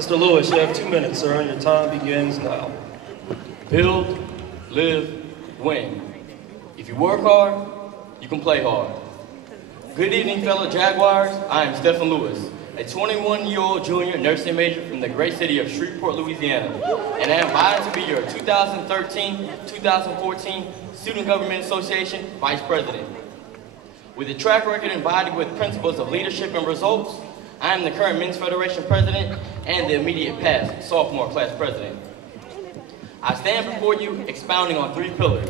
Mr. Lewis, you have 2 minutes, sir, and your time begins now. Build, live, win. If you work hard, you can play hard. Good evening, fellow Jaguars. I am Stephen Lewis, a 21-year-old junior nursing major from the great city of Shreveport, Louisiana, and I am honored to be your 2013-2014 Student Government Association Vice President. With a track record embodied with principles of leadership and results, I am the current Men's Federation President and the immediate past sophomore class president. I stand before you expounding on 3 pillars: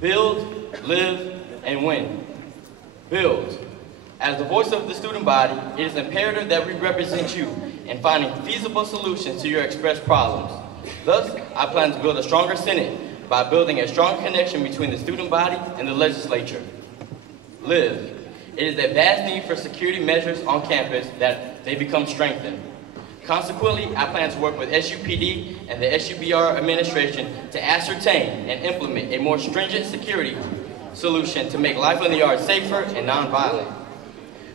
build, live, and win. Build. As the voice of the student body, it is imperative that we represent you in finding feasible solutions to your expressed problems. Thus, I plan to build a stronger Senate by building a strong connection between the student body and the legislature. Live. It is a vast need for security measures on campus that they become strengthened. Consequently, I plan to work with SUPD and the SUBR administration to ascertain and implement a more stringent security solution to make life on the yard safer and nonviolent.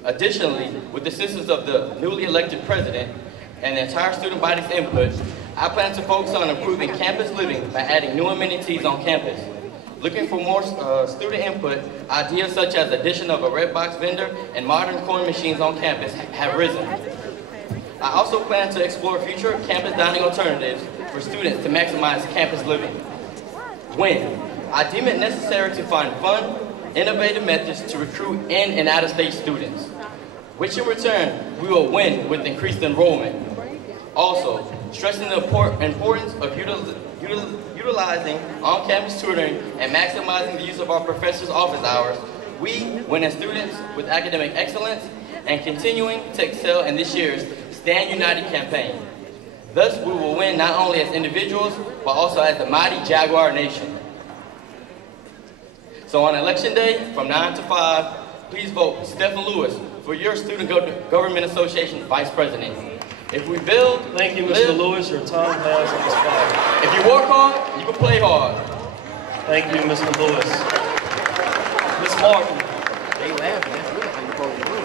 Additionally, with the assistance of the newly elected president and the entire student body's input, I plan to focus on improving campus living by adding new amenities on campus. Looking for more student input, ideas such as addition of a red box vendor and modern coin machines on campus have risen. I also plan to explore future campus dining alternatives for students to maximize campus living. Win. I deem it necessary to find fun, innovative methods to recruit in and out-of-state students, which in return, we will win with increased enrollment. Also, stressing the importance of utilizing on-campus tutoring and maximizing the use of our professors' office hours, we win as students with academic excellence and continuing to excel in this year's Stand United campaign. Thus, we will win not only as individuals, but also as the mighty Jaguar Nation. So on election day, from 9 to 5, please vote Stephen Lewis for your Student Government Association Vice President. If we build, thank you, Mr. Lewis. Your time has expired. If you work hard, you can play hard. Thank you, Mr. Lewis. Ms. Martin. They laughing. That's really how you supposed to do it.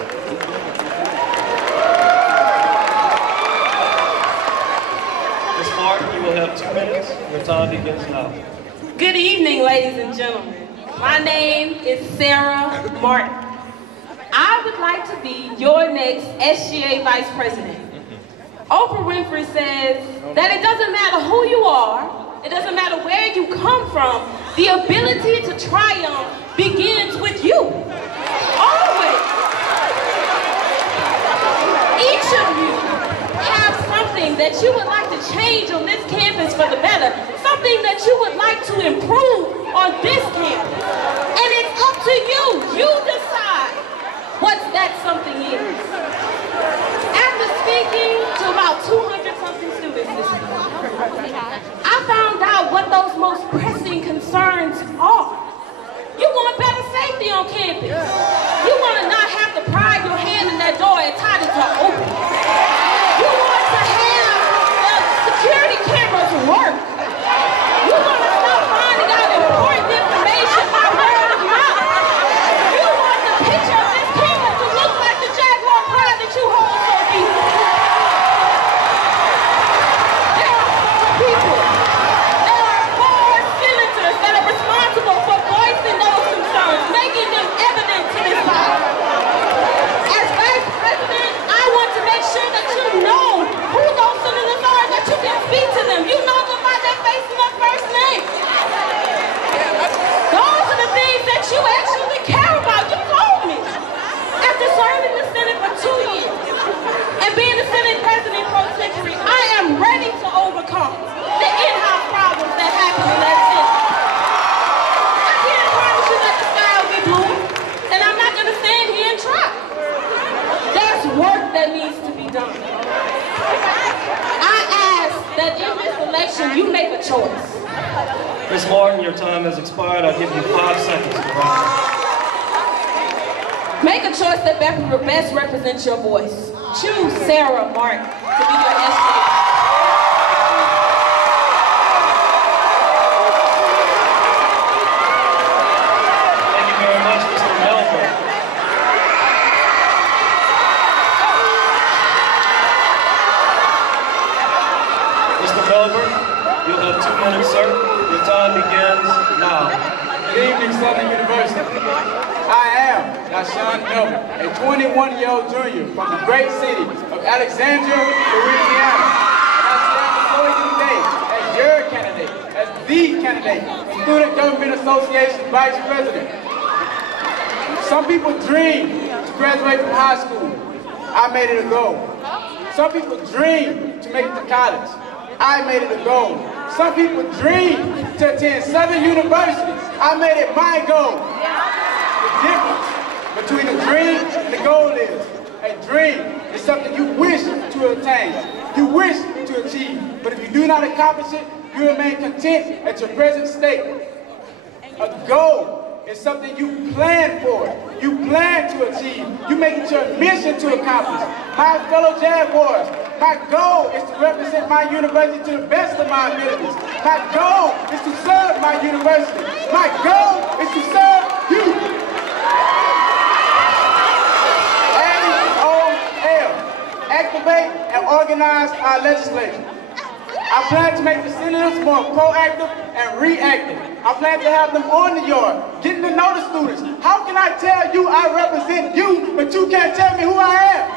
Ms. Martin, you will have 2 minutes. Your time begins now. Good evening, ladies and gentlemen. My name is Sarah Martin. I would like to be your next SGA Vice President. Oprah Winfrey says that it doesn't matter who you are, it doesn't matter where you come from, the ability to triumph begins with you. Always. Each of you have something that you would like to change on this campus for the better, something that you would like to improve on this campus. And it's up to you. You decide what that something is. After speaking to about 200-something students this week, I found out what those most pressing concerns are. You want better safety on campus. You want to not have to pry your hand in that door and tie it to open. You want to have the security cameras work. You want to stop finding out important information by word of mouth. You want the picture of this campus to look like the Jaguar pride that you hold so deep. There are people, there are 4 senators that are responsible for voicing those concerns, making them evident to this body. As Vice President, I want to make sure that you know who those senators are, that you can speak to them. You know them by their face and their first name. Those are the things that you actually care about. You told me. After serving the Senate for 2 years and being the Senate President pro tempore, I am ready to overcome the in-house problems that happen in that Senate. I can't promise you that the sky will be blue, and I'm not going to stand here and try. There's work that needs to be done. I ask that in this election you make a choice. Ms. Martin, your time has expired. I'll give you 5 seconds to wrap up. Make a choice that best represents your voice. Choose Sarah Martin to be your SGA. Thank you very much, Mr. Melvin. have 2 minutes, sir. Your time begins now. Good evening, Southern University. I am Nashawn Melvin, a 21-year-old junior from the great city of Alexandria, Louisiana. And I stand before you today as your candidate, as the candidate for Student Government Association Vice President. Some people dream to graduate from high school. I made it a goal. Some people dream to make it to college. I made it a goal. Some people dream to attend Southern University. I made it my goal. The difference between a dream and the goal is, a dream is something you wish to attain, you wish to achieve, but if you do not accomplish it, you remain content at your present state. A goal is something you plan for, you plan to achieve, you make it your mission to accomplish. My fellow Jaguars, my goal is to represent my university to the best of my abilities. My goal is to serve my university. My goal is to serve you. A-O-L, activate and organize our legislature. I plan to make the senators more proactive and reactive. I plan to have them on the yard, getting to know the students. How can I tell you I represent you, but you can't tell me who I am?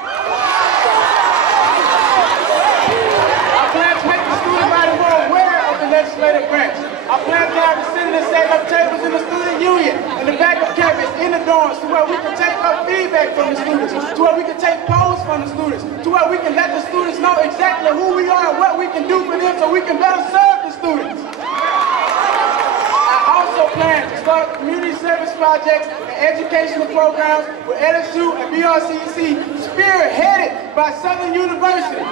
I plan to make the student body more aware of the legislative branch. I plan to have the senators set up tables in the student union, in the back of campus, in the dorms, to where we can take up feedback from the students, to where we can take polls from the students, to where we can let the students know exactly who we are and what we can do for them so we can better serve the students. I also plan to start community service projects and educational programs with LSU and BRCC spearheaded by Southern University.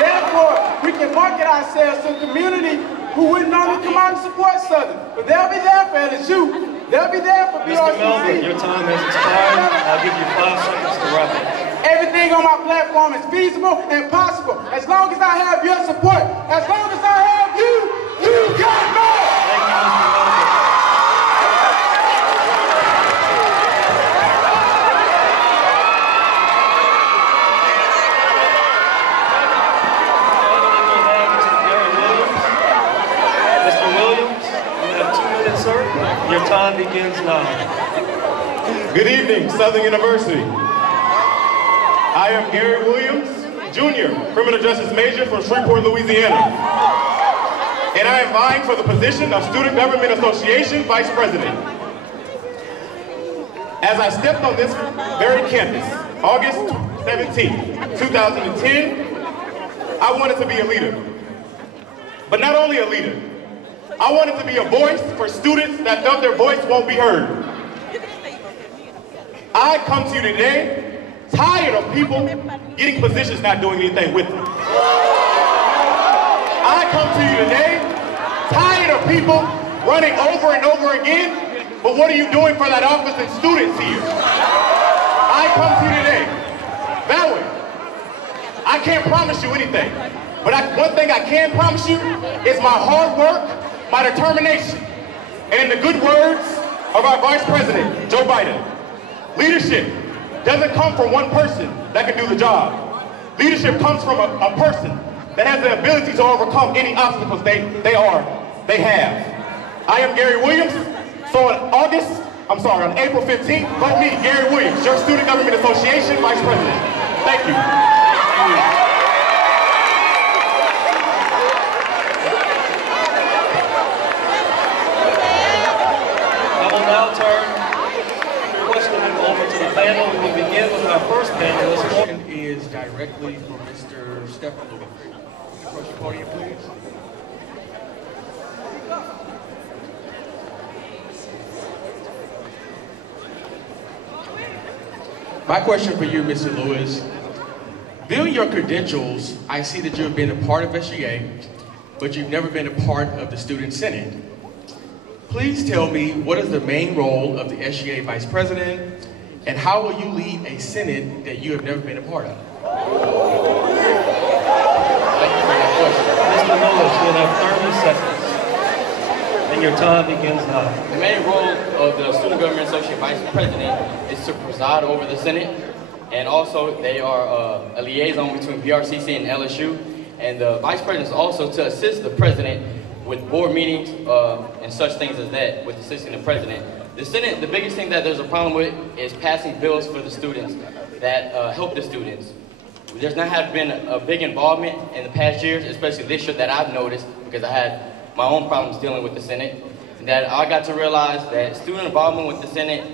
Therefore, we can market ourselves to the community who wouldn't normally come out and support Southern. But they'll be there for LSU. They'll be there for BRCC. Mr. Melvin, your time has expired. I'll give you 5 seconds to wrap up. Everything on my platform is feasible and possible. As long as I have your support, as long as I have you, you got more! Thank you, Mr. Melvin. Your time begins now. Good evening, Southern University. I am Gary Williams, Jr., criminal justice major from Shreveport, Louisiana. And I am vying for the position of Student Government Association Vice President. As I stepped on this very campus, August 17, 2010, I wanted to be a leader. But not only a leader, I wanted to be a voice for students that felt their voice won't be heard. I come to you today tired of people getting positions not doing anything with them. I come to you today tired of people running over and over again, but what are you doing for that office and students here? I come to you today vowing I can't promise you anything, but one thing I can promise you is my hard work, my determination, and in the good words of our Vice President, Joe Biden, leadership doesn't come from one person that can do the job. Leadership comes from a person that has the ability to overcome any obstacles they have. I am Gary Williams, so on April 15th, vote me, Gary Williams, your Student Government Association Vice President. Thank you. Now turn questioning over to the panel. We will begin with our first panelist. The question is directly from Mr. Stephen Lewis. Approach the podium, please. My question for you, Mr. Lewis. Viewing your credentials, I see that you have been a part of SGA, but you've never been a part of the Student Senate. Please tell me, what is the main role of the SGA Vice President, and how will you lead a Senate that you have never been a part of? Thank you for that question. Mr. Lewis, you'll have 30 seconds. And your time begins now. The main role of the Student Government Association Vice President is to preside over the Senate, and also they are a liaison between BRCC and LSU, and the Vice President is also to assist the President with board meetings and such things as that with assisting the president. The Senate, the biggest thing that there's a problem with is passing bills for the students that help the students. There's not have been a big involvement in the past years, especially this year that I've noticed because I had my own problems dealing with the Senate, that I got to realize that student involvement with the Senate,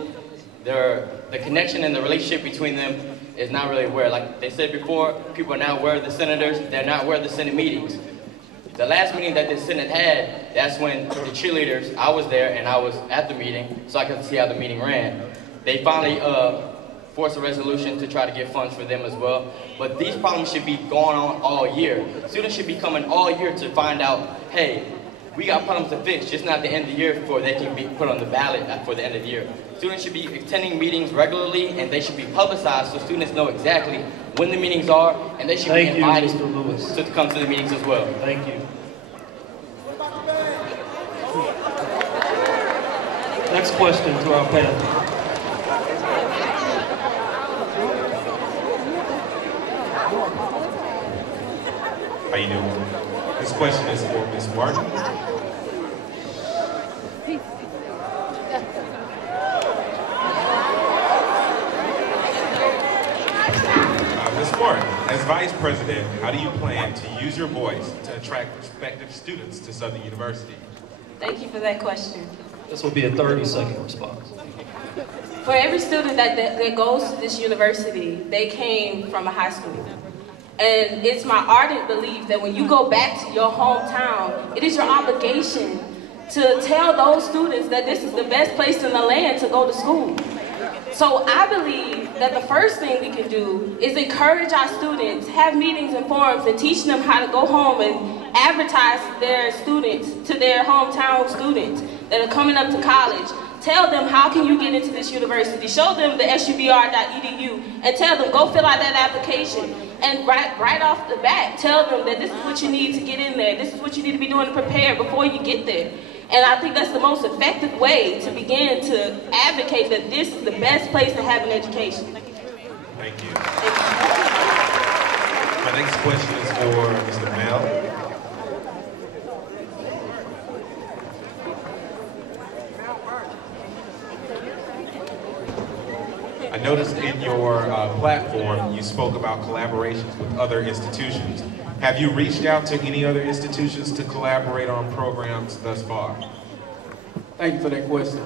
the connection and the relationship between them is not really aware. Like they said before, people are not aware of the senators, they're not aware of the Senate meetings. The last meeting that the Senate had, that's when the cheerleaders, I was there and I was at the meeting, so I could see how the meeting ran. They finally forced a resolution to try to get funds for them as well. But these problems should be going on all year. Students should be coming all year to find out, hey, we got problems to fix, just not at the end of the year before they can be put on the ballot for the end of the year. Students should be attending meetings regularly and they should be publicized so students know exactly when the meetings are, and they should be invited to come to the meetings as well. Thank you. Next question to our panel. How you doing? This question is for Ms. Martin. Ms. Martin, as Vice President, how do you plan to use your voice to attract prospective students to Southern University? Thank you for that question. This will be a 30-second response. For every student that goes to this university, they came from a high school. And it's my ardent belief that when you go back to your hometown, it is your obligation to tell those students that this is the best place in the land to go to school. So I believe that the first thing we can do is encourage our students, have meetings and forums, and teach them how to go home and advertise their students to their hometown students that are coming up to college. Tell them how can you get into this university. Show them the subr.edu and tell them go fill out that application. And right off the bat, tell them that this is what you need to get in there. This is what you need to be doing to prepare before you get there. And I think that's the most effective way to begin to advocate that this is the best place to have an education. Thank you. My next question is for Mr. Mel. I noticed in your platform you spoke about collaborations with other institutions. Have you reached out to any other institutions to collaborate on programs thus far? Thank you for that question.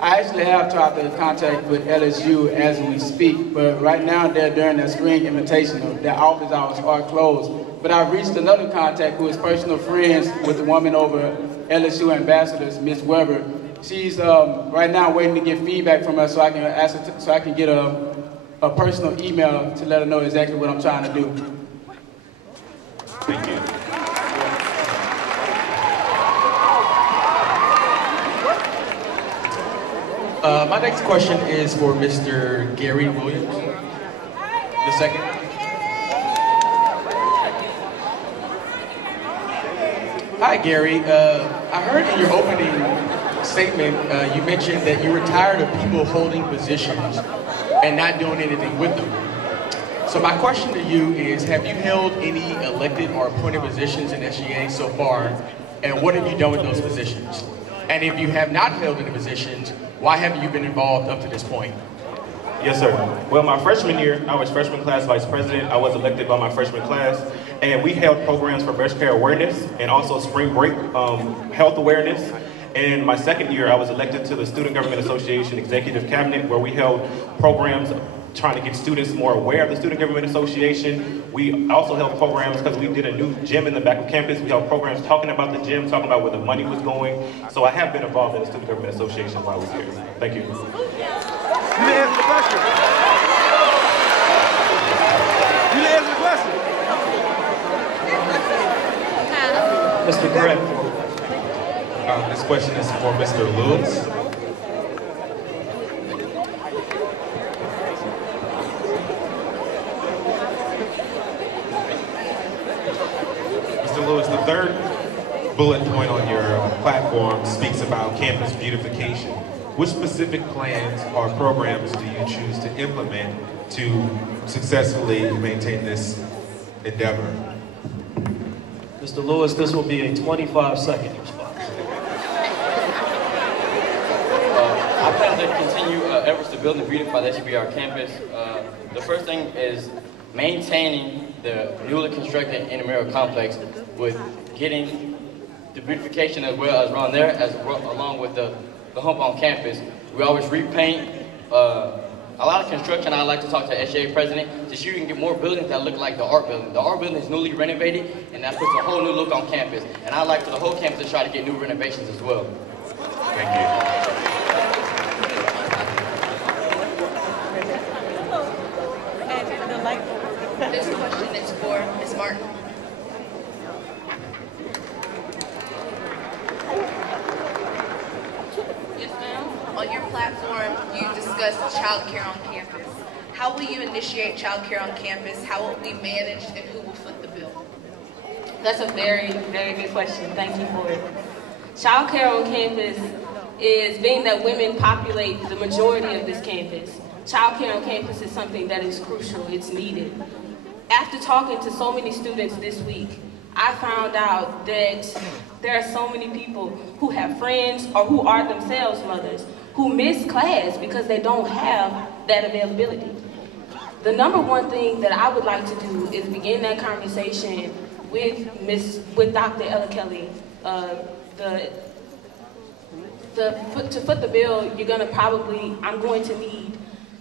I actually have tried to contact with LSU as we speak, but right now they're during their spring invitation. Their office hours are closed. But I've reached another contact who is personal friends with the woman over LSU ambassadors, Ms. Weber. She's right now waiting to get feedback from us so I can ask her so I can get a personal email to let her know exactly what I'm trying to do. Thank you. My next question is for Mr. Gary Williams, the second. Hi, Gary. I heard in your opening statement, you mentioned that you were tired of people holding positions and not doing anything with them. So my question to you is, have you held any elected or appointed positions in SGA so far, and what have you done with those positions? And if you have not held any positions, why haven't you been involved up to this point? Yes, sir. Well, my freshman year, I was freshman class vice president. I was elected by my freshman class, and we held programs for breast care awareness and also spring break health awareness. In my second year, I was elected to the Student Government Association Executive Cabinet, where we held programs trying to get students more aware of the Student Government Association. We also held programs because we did a new gym in the back of campus. We held programs talking about the gym, talking about where the money was going. So I have been involved in the Student Government Association while I was here. Thank you. You didn't answer the question. You didn't answer the question. Mr. Grant. This question is for Mr. Lewis. Mr. Lewis, the third bullet point on your platform speaks about campus beautification. Which specific plans or programs do you choose to implement to successfully maintain this endeavor? Mr. Mr. Lewis, this will be a 25-second response. I plan to continue efforts to build and beautify the SGA campus. The first thing is maintaining the newly constructed intramural complex with getting the beautification as well as around there, along with the hump on campus. We always repaint. A lot of construction, I'd like to talk to the SGA president to see if we can get more buildings that look like the art building. The art building is newly renovated, and that puts a whole new look on campus. And I'd like for the whole campus to try to get new renovations as well. Thank you. This question is for Ms. Martin. Yes, ma'am. On your platform, you discussed child care on campus. How will you initiate child care on campus? How will it be managed, and who will foot the bill? That's a very, very good question. Thank you for it. Child care on campus is, being that women populate the majority of this campus, child care on campus is something that is crucial. It's needed. After talking to so many students this week, I found out that there are so many people who have friends or who are themselves mothers who miss class because they don't have that availability. The number one thing that I would like to do is begin that conversation with Dr. Ella Kelly. To foot the bill, I'm going to need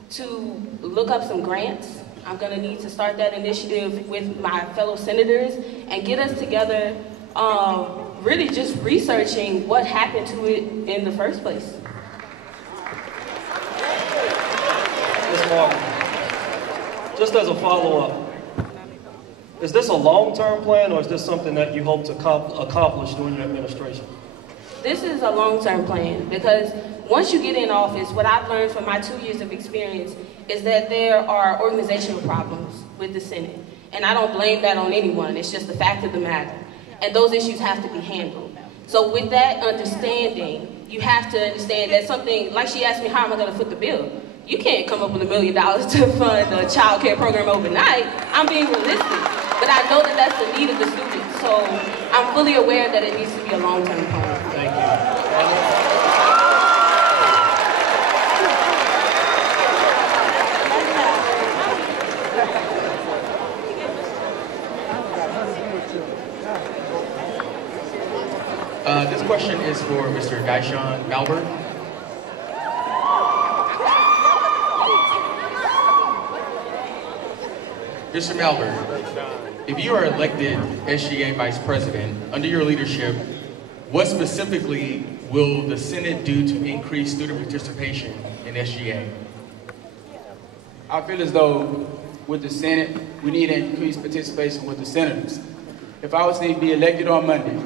to look up some grants. I'm going to need to start that initiative with my fellow senators and get us together, really just researching what happened to it in the first place. Ms. Martin, just as a follow-up, is this a long-term plan or is this something that you hope to accomplish during your administration? This is a long-term plan because once you get in office, what I've learned from my 2 years of experience is that there are organizational problems with the Senate. And I don't blame that on anyone, it's just the fact of the matter. And those issues have to be handled. So with that understanding, you have to understand that something, like she asked me, how am I going to foot the bill? You can't come up with $1 million to fund a child care program overnight. I'm being realistic. But I know that that's the need of the students. So I'm fully aware that it needs to be a long-term plan. Thank you. This question is for Mr. Gaishan Malbert. Mr. Malbert, if you are elected SGA Vice President, under your leadership, what specifically will the Senate do to increase student participation in SGA? I feel as though with the Senate, we need to increase participation with the senators. If I was to be elected on Monday,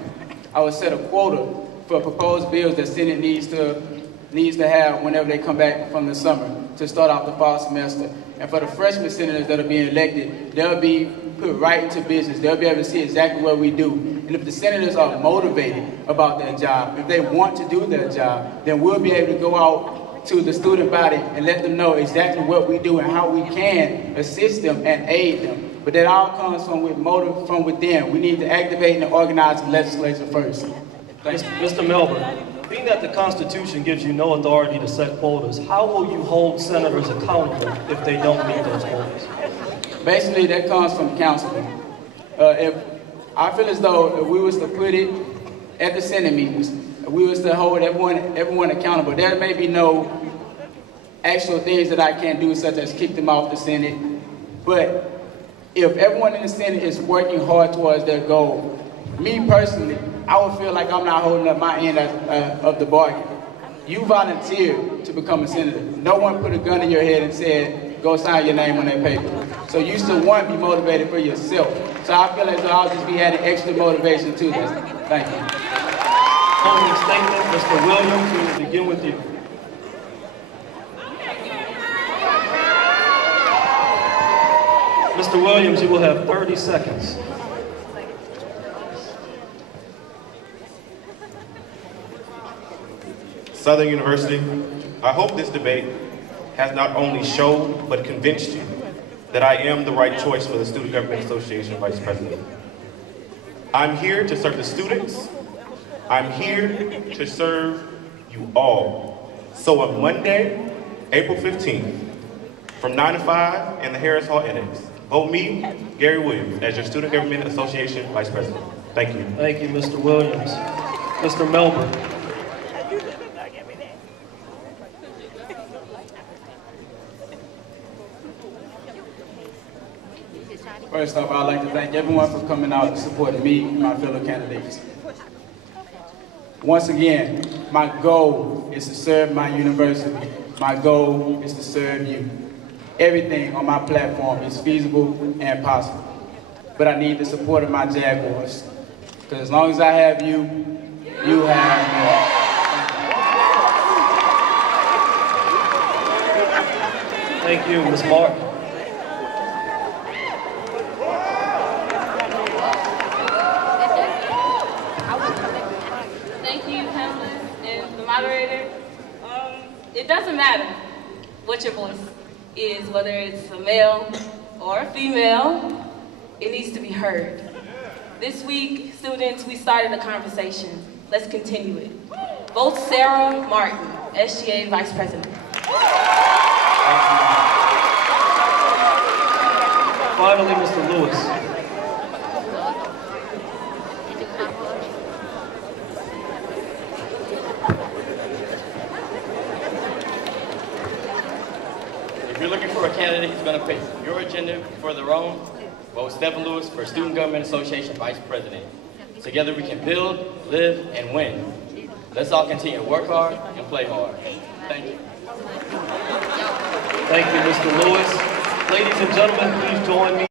I would set a quota for proposed bills that Senate needs to have whenever they come back from the summer to start off the fall semester. And for the freshman senators that are being elected, they'll be put right into business. They'll be able to see exactly what we do. And if the senators are motivated about their job, if they want to do their job, then we'll be able to go out to the student body and let them know exactly what we do and how we can assist them and aid them. But that all comes from within. We need to activate and organize the legislature first. Mr. Melbourne, being that the Constitution gives you no authority to set quotas, how will you hold senators accountable if they don't meet those quotas? Basically, that comes from counseling. If I feel as though if we was to put it at the Senate meetings, we was to hold everyone accountable. There may be no actual things that I can't do, such as kick them off the Senate. But if everyone in the Senate is working hard towards their goal, me personally, I would feel like I'm not holding up my end of the bargain. You volunteered to become a senator. No one put a gun in your head and said, go sign your name on that paper. So you still want to be motivated for yourself. So I feel as though I'll just be adding extra motivation to this. Thank you. Closing statement, Mr. Williams, we will begin with you. Mr. Williams, you will have 30 seconds. Southern University, I hope this debate has not only showed but convinced you that I am the right choice for the Student Government Association Vice President. I'm here to serve the students. I'm here to serve you all. So on Monday, April 15th, from 9 to 5 in the Harris Hall Annex, vote me, Gary Williams, as your Student Government Association Vice President. Thank you. Thank you, Mr. Williams. Mr. Melbourne. First off, I'd like to thank everyone for coming out and supporting me and my fellow candidates. Once again, my goal is to serve my university. My goal is to serve you. Everything on my platform is feasible and possible. But I need the support of my Jaguars. Because as long as I have you, you have me. Thank you, Ms. Martin. Thank you, panelists and the moderator. It doesn't matter what your voice is, whether it's a male or a female, it needs to be heard. This week, students, we started a conversation. Let's continue it. Vote Sarah Martin, SGA Vice President. Finally, Mr. Lewis. If you're looking for a candidate who's going to pick your agenda for their own, vote Stephen Lewis for Student Government Association Vice President. Together we can build, live, and win. Let's all continue to work hard and play hard. Thank you. Thank you, Mr. Lewis. Ladies and gentlemen, please join me.